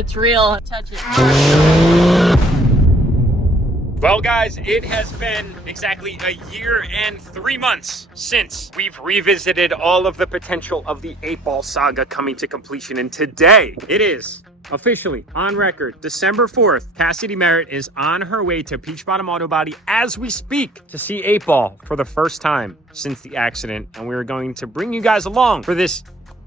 it's real. Touch it. Well, guys, it has been exactly a year and 3 months since we've revisited all of the potential of the 8-ball saga coming to completion. And today, it is officially on record, December 4th, Cassidy Merritt is on her way to Peach Bottom Auto Body as we speak to see 8-ball for the first time since the accident. And we're going to bring you guys along for this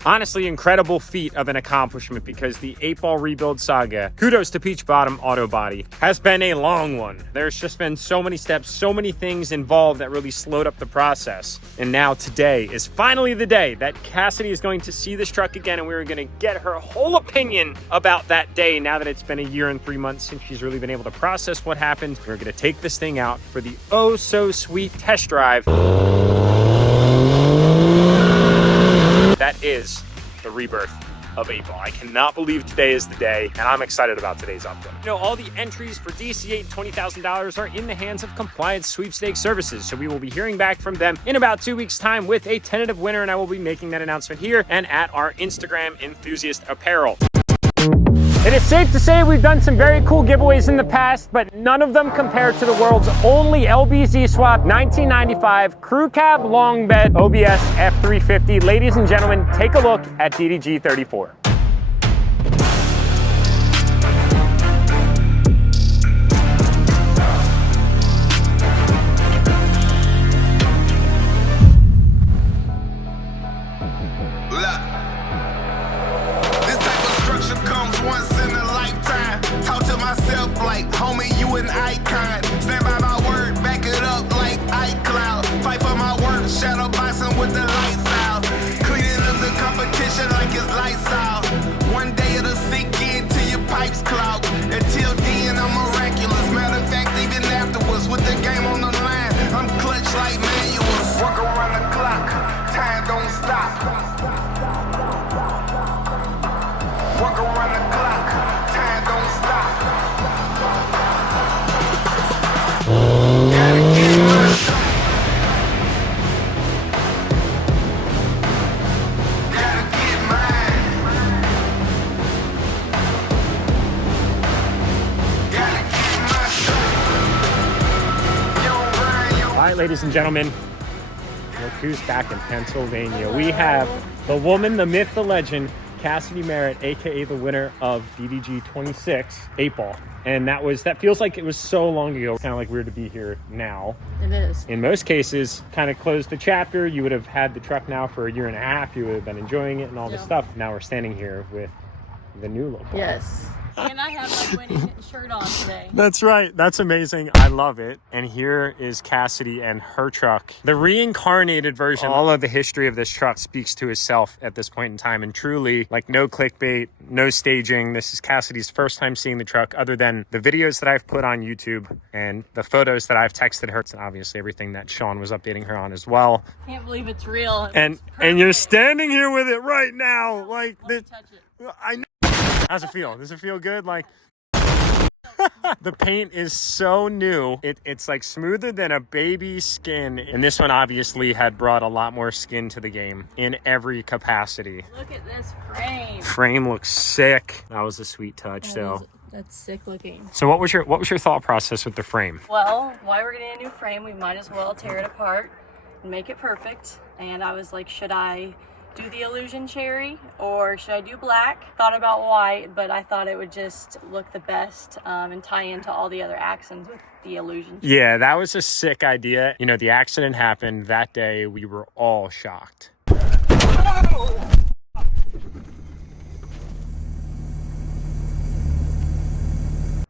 honestly incredible feat of an accomplishment, because the 8-ball rebuild saga, kudos to Peach Bottom Auto Body, has been a long one. There's just been so many steps, so many things involved that really slowed up the process. And now today is finally the day that Cassidy is going to see this truck again, and we're going to get her whole opinion about that day now that it's been a year and 3 months since she's really been able to process what happened. We're going to take this thing out for the oh so sweet test drive. That is the rebirth of 8-ball. I cannot believe today is the day, and I'm excited about today's upload. You know, all the entries for DC8 and $20,000 are in the hands of Compliance Sweepstakes Services, so we will be hearing back from them in about 2 weeks' time with a tentative winner, and I will be making that announcement here and at our Instagram Enthusiast Apparel. It is safe to say we've done some very cool giveaways in the past, but none of them compare to the world's only LBZ swap 1995 crew cab long bed OBS F350. Ladies and gentlemen, take a look at DDG 34. Like, homie, you an icon. Stand by my word, back it up like iCloud. Fight for my work, shadow boxing with the lights out. Cleaning up the competition like it's lights out. One day it'll sink in till your pipes clog. Until then, I'm miraculous. Matter of fact, even afterwards, with the game on the line, I'm clutch like manuals. Work around the clock, time don't stop. Work around the clock, time don't stop. All right, ladies and gentlemen, look who's back in Pennsylvania. We have the woman, the myth, the legend, Cassidy Merritt, aka the winner of DDG 26 8-ball. And that feels like it was so long ago. Kind of like weird to be here now. It is. In most cases, kind of closed the chapter. You would have had the truck now for a year and a half. You would have been enjoying it and all this stuff. Now we're standing here with the new look. Yes. And I have my winning shirt on today. That's right. That's amazing. I love it. And here is Cassidy and her truck. The reincarnated version. All of the history of this truck speaks to itself at this point in time. And truly, like, no clickbait, no staging. This is Cassidy's first time seeing the truck, other than the videos that I've put on YouTube and the photos that I've texted her. And obviously everything that Sean was updating her on as well. Can't believe it's real. And you're standing here with it right now. Like, touch it. I know. How's it feel? Does it feel good? Like, the paint is so new. It's like smoother than a baby's skin. And this one obviously had brought a lot more skin to the game in every capacity. Look at this frame. Frame looks sick. That was a sweet touch, though. That's sick looking. So what was your thought process with the frame? Well, while we're getting a new frame, we might as well tear it apart and make it perfect. And I was like, should I do the illusion cherry or should I do black? Thought about white, but I thought it would just look the best and tie into all the other accents with the illusion cherry. Yeah, that was a sick idea. You know, the accident happened that day. We were all shocked.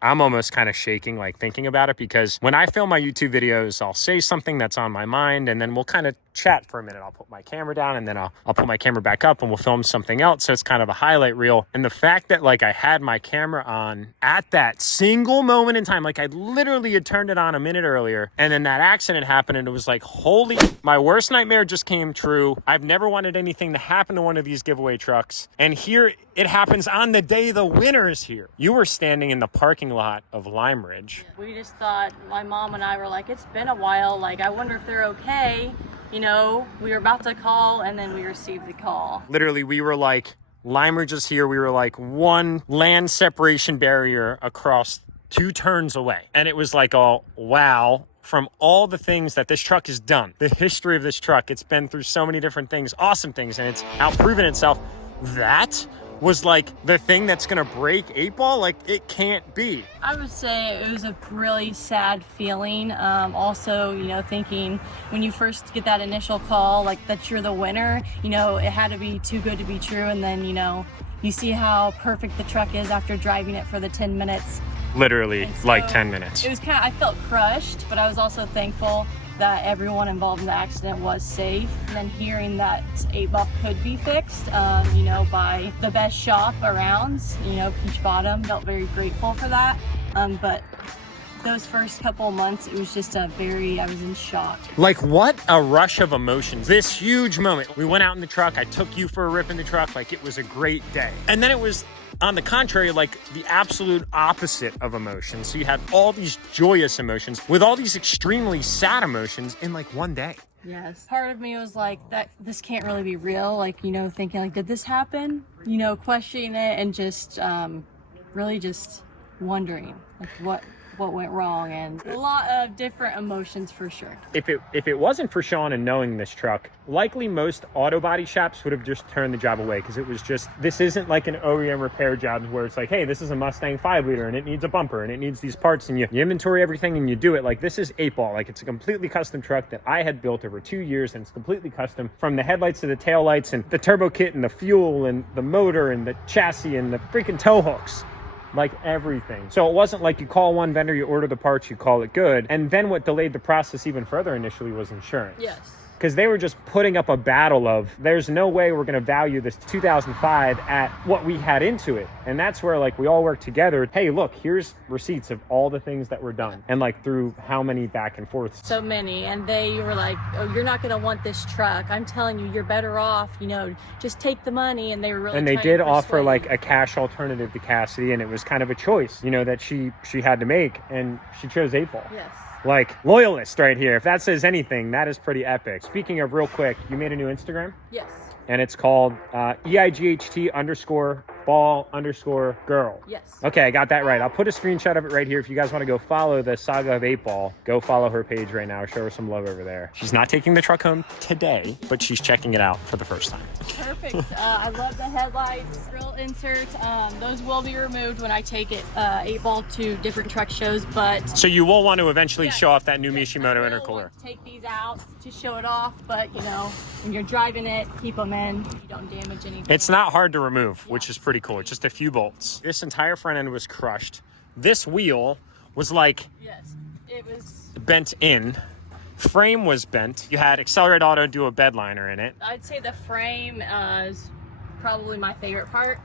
I'm almost kind of shaking, like, thinking about it, because when I film my YouTube videos, I'll say something that's on my mind, and then we'll kind of chat for a minute. I'll put my camera down, and then I'll put my camera back up, and we'll film something else. So it's kind of a highlight reel. And the fact that, like, I had my camera on at that single moment in time, like, I literally had turned it on a minute earlier, and then that accident happened, and it was like, holy, my worst nightmare just came true. I've never wanted anything to happen to one of these giveaway trucks, and here it happens on the day the winner is here. You were standing in the parking lot of Lime Ridge. We just thought, my mom and I were like, it's been a while, like, I wonder if they're okay. You know, we were about to call, and then we received the call. Literally, we were like, Lime just here. We were like one land separation barrier across 2 turns away. And it was like, oh, wow. From all the things that this truck has done, the history of this truck, it's been through so many different things, awesome things, and it's outproven itself. That was like the thing that's gonna break 8-ball. Like, it can't be. I would say it was a really sad feeling. Also, you know, thinking when you first get that initial call, like that you're the winner, you know, it had to be too good to be true. And then, you know, you see how perfect the truck is after driving it for the 10 minutes. Literally, so like 10 minutes. It was kind of, I felt crushed, but I was also thankful that everyone involved in the accident was safe. And then hearing that 8-ball could be fixed, you know, by the best shop around, you know, Peach Bottom, felt very grateful for that. But those first couple of months, it was just I was in shock. Like, what a rush of emotions. This huge moment. We went out in the truck. I took you for a rip in the truck. Like, it was a great day. And then it was, on the contrary, like the absolute opposite of emotions. So you had all these joyous emotions with all these extremely sad emotions in like one day. Yes. Part of me was like, that this can't really be real. Like, you know, thinking like, did this happen? You know, questioning it and just really just wondering like what went wrong, and a lot of different emotions for sure. If it wasn't for Sean and knowing this truck, likely most auto body shops would have just turned the job away, because it was just, this isn't like an OEM repair job where it's like, hey, this is a Mustang 5-liter and it needs a bumper and it needs these parts, and you inventory everything and you do it. Like, this is 8-ball. Like, it's a completely custom truck that I had built over 2 years, and it's completely custom from the headlights to the tail lights and the turbo kit and the fuel and the motor and the chassis and the freaking tow hooks. Like, everything. So it wasn't like you call one vendor, you order the parts, you call it good. And then what delayed the process even further initially was insurance. Yes. Because they were just putting up a battle of, there's no way we're going to value this 2005 at what we had into it. And that's where, like, we all worked together. Hey, look, here's receipts of all the things that were done. And like, through how many back and forths. So many. And they were like, oh, you're not going to want this truck. I'm telling you, you're better off, you know, just take the money. And they were really, and they did offer like a cash alternative to Cassidy. And it was kind of a choice, you know, that she had to make. And she chose 8-ball. Yes. Like, loyalist right here. If that says anything, that is pretty epic. Speaking of, real quick, you made a new Instagram? Yes. And it's called EIGHT_ball_girl. Yes. Okay, I got that right. I'll put a screenshot of it right here. If you guys want to go follow the saga of 8-ball, go follow her page right now. Show her some love over there. She's not taking the truck home today, but she's checking it out for the first time. Perfect. I love the headlights, grill inserts. Those will be removed when I take it 8-ball to different truck shows, but so you will want to eventually show off that new Mishimoto intercooler. Take these out to show it off, but you know, when you're driving it, keep them in. You don't damage anything. It's not hard to remove, which is pretty cool. It's just a few bolts. This entire front end was crushed. This wheel was like, yes, it was bent in. Frame was bent. You had Accelerate Auto do a bed liner in it. I'd say the frame is probably my favorite part,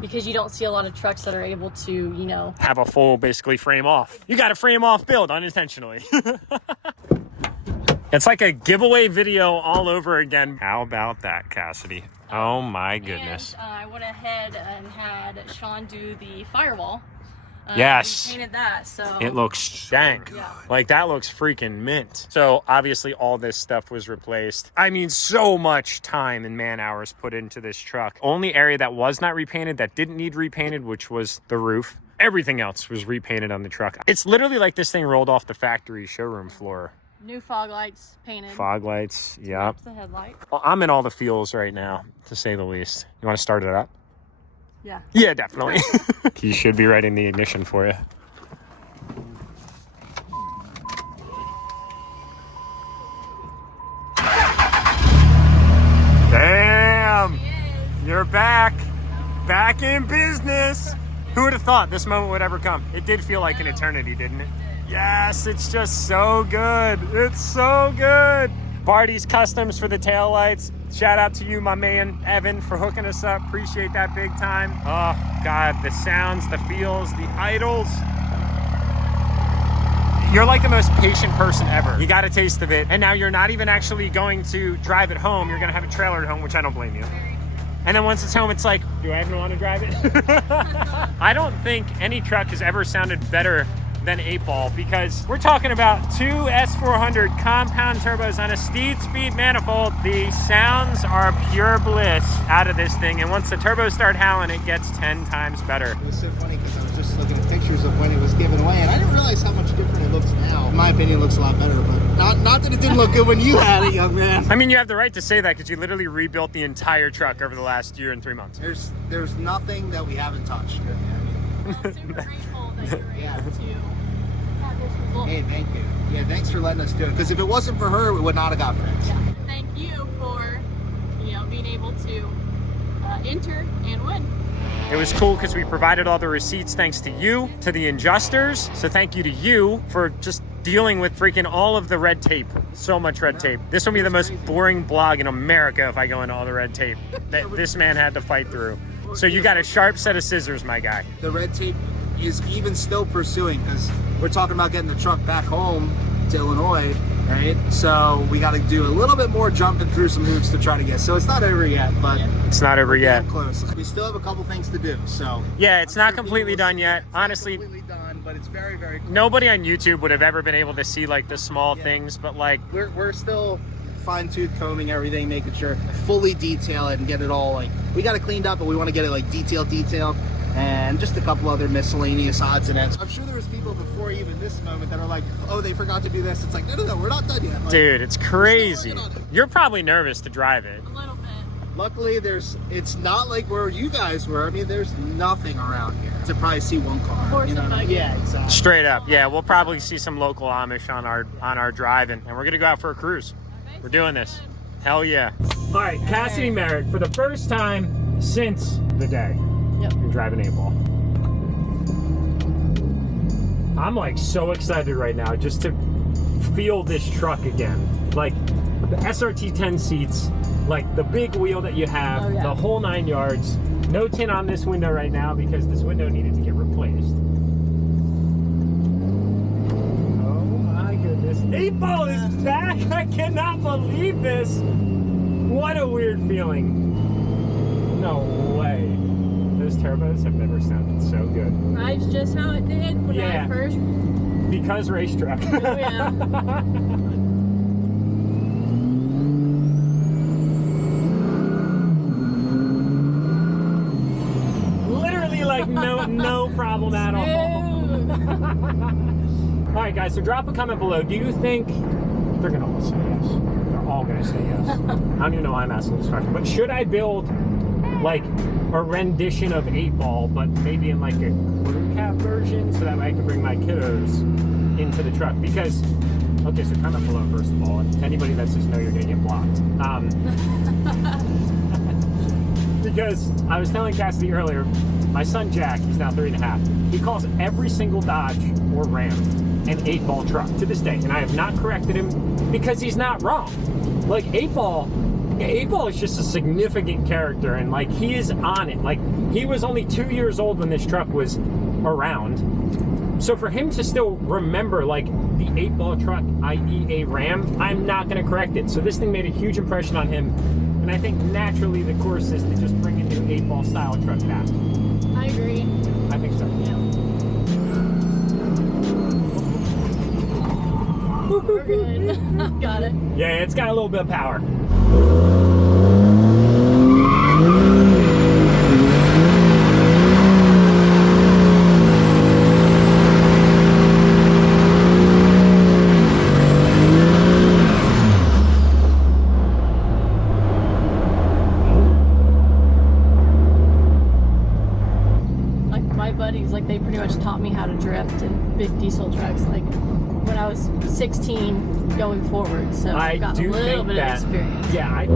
because you don't see a lot of trucks that are able to, you know, have a full, basically, frame off. You got a frame off build unintentionally. It's like a giveaway video all over again. How about that, Cassidy? Oh my goodness. And I went ahead and had Sean do the firewall. Yes. He painted that, so it looks stank. Yeah. Like, that looks freaking mint. So obviously all this stuff was replaced. I mean, so much time and man hours put into this truck. Only area that was not repainted, that didn't need repainted, which was the roof. Everything else was repainted on the truck. It's literally like this thing rolled off the factory showroom floor. New fog lights painted. Fog lights, yep. The headlight. Well, I'm in all the feels right now, to say the least. You want to start it up? Yeah. Yeah, definitely. He should be right in the ignition for you. Damn! You're back. Back in business. Who would have thought this moment would ever come? It did feel like an eternity, didn't it? Yes, it's just so good. It's so good. Barty's Customs for the taillights. Shout out to you, my man, Evan, for hooking us up. Appreciate that big time. Oh, God, the sounds, the feels, the idles. You're like the most patient person ever. You got a taste of it. And now you're not even actually going to drive it home. You're going to have a trailer at home, which I don't blame you. And then once it's home, it's like, do I even want to drive it? I don't think any truck has ever sounded better than 8-ball, because we're talking about two S400 compound turbos on a steed speed manifold. The sounds are pure bliss out of this thing, and once the turbos start howling, it gets 10 times better. It was so funny because I was just looking at pictures of when it was given away, and I didn't realize how much different it looks now. In my opinion, it looks a lot better, but not that it didn't look good when you had it, young man. I mean, you have the right to say that because you literally rebuilt the entire truck over the last year and 3 months. There's nothing that we haven't touched. Well, super grateful that you were able to have this result. Hey, thank you. Yeah, thanks for letting us do it, because if it wasn't for her, we would not have got fixed. Yeah. Thank you for, being able to enter and win. It was cool because we provided all the receipts thanks to you, to the adjusters. So thank you to you for just dealing with freaking all of the red tape. So much red tape. This will be the most boring blog in America if I go into all the red tape that this man had to fight through. So you got a sharp set of scissors, my guy. The red tape is even still pursuing, because we're talking about getting the truck back home to Illinois, right? So we got to do a little bit more jumping through some hoops to try to get. So it's not over yet, but it's not over yet. Close. We still have a couple things to do. So yeah, it's not completely done yet. Honestly, completely done, but it's very, very close. Nobody on YouTube would have ever been able to see like the small things, but like we're still fine-tooth combing everything, making sure fully detail it and get it all, like, we got it cleaned up, but we want to get it like detailed, and just a couple other miscellaneous odds and ends. I'm sure there was people before even this moment that are like, oh, they forgot to do this. It's like, no, we're not done yet. Like, dude, it's crazy. You're probably nervous to drive it. A little bit. Luckily, it's not like where you guys were. I mean, there's nothing around here to probably see one car. Horse and buggy. Yeah, exactly. Straight up, yeah. We'll probably see some local Amish on our drive, and we're gonna go out for a cruise. We're doing this. Hell yeah. All right, Cassidy Merritt, for the first time since the day. Yep. You're driving 8-ball. I'm like so excited right now just to feel this truck again. Like the SRT 10 seats, like the big wheel that you have, the whole 9 yards. No tint on this window right now because this window needed to get replaced. Oh my goodness. 8-ball is back! I cannot believe this! What a weird feeling. No way. Those turbos have never sounded so good. Rides just how it did when I first... Because racetrack. Oh yeah. Literally like no problem at all. All right guys, so drop a comment below. Do you think they're gonna all say yes? They're all gonna say yes. I don't even know why I'm asking this question, but should I build like a rendition of 8-ball, but maybe in like a crew cab version, so that way I can bring my kiddos into the truck? Because, okay, so comment below first of all, and anybody that says no, you're gonna get blocked. Because I was telling Cassidy earlier, my son Jack, he's now 3.5, he calls every single Dodge or Ram an 8-ball truck to this day, and I have not corrected him because he's not wrong. Like 8-ball is just a significant character, and like he is on it. Like he was only 2 years old when this truck was around, so for him to still remember like the 8-ball truck, i.e. a Ram, I'm not going to correct it. So this thing made a huge impression on him, and I think naturally the course is to just bring a new 8-ball style truck back. I agree. I think so. Yeah. We're good. Got it. Yeah, it's got a little bit of power. Like my buddies, like they pretty much taught me how to drift in big diesel trucks. Like when I was 16 going forward, so I I've got do a little think bit that, of experience. Yeah,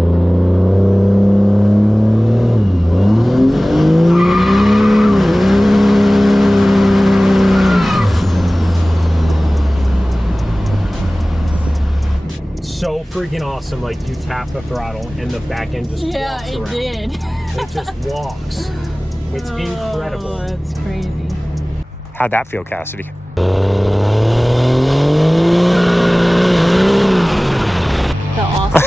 so freaking awesome. Like you tap the throttle and the back end just walks around. Did. It just walks. It's incredible. Oh, that's crazy. How'd that feel, Cassidy? Felt awesome.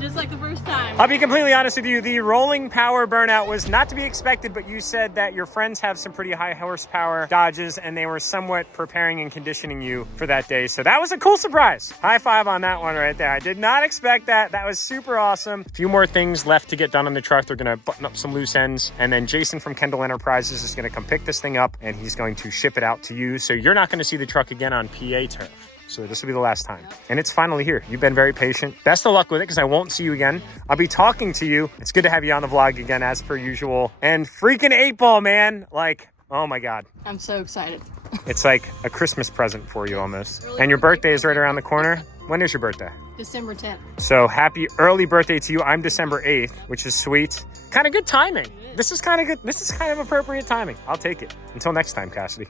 Just like the first time. I'll be completely honest with you, the rolling power burnout was not to be expected, but you said that your friends have some pretty high horsepower Dodges and they were somewhat preparing and conditioning you for that day. So that was a cool surprise. High five on that one right there. I did not expect that. That was super awesome. A few more things left to get done on the truck. They're gonna button up some loose ends, and then Jason from Kendall Enterprises is gonna come pick this thing up and he's going to ship it out to you. So you're not gonna see the truck again on PA turf. So this will be the last time. And it's finally here. You've been very patient. Best of luck with it, because I won't see you again. I'll be talking to you. It's good to have you on the vlog again, as per usual. And freaking 8-ball, man. Like, oh my God. I'm so excited. It's like a Christmas present for you almost. And your birthday is right around the corner. When is your birthday? December 10th. So happy early birthday to you. I'm December 8th, which is sweet. Kind of good timing. This is kind of good. This is kind of appropriate timing. I'll take it. Until next time, Cassidy.